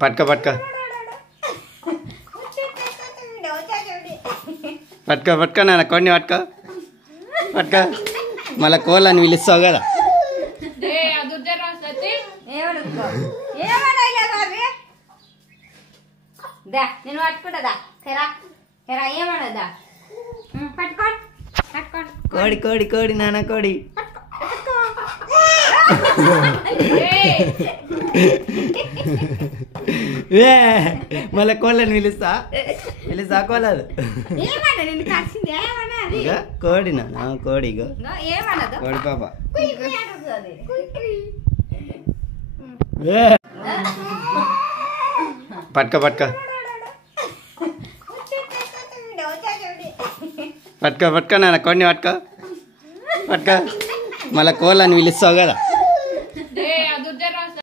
పట్టుకో పట్టుకో పట్టుకో పట్టుకో నాన్న కొన్ని పట్టుకో పట్టుకో మళ్ళీ కోళ్ళని పిలుస్తావు కదా నేను పట్టుకుంటా ఏమన్నదా పట్టుకోండి పట్టుకోండి కోడి కోడి కోడి నాన్న కోడి మళ్ళీ కోళ్ళని పిలుస్తా కోళ్ళదు కోడి నాన్న కోడి కోడి పాప పట్టుకో పట్టుకో పట్టుకో పట్టుకో నాన్న కొన్ని పట్టుకో పట్టుకో మళ్ళీ కోళ్ళని పిలుస్తావు కదా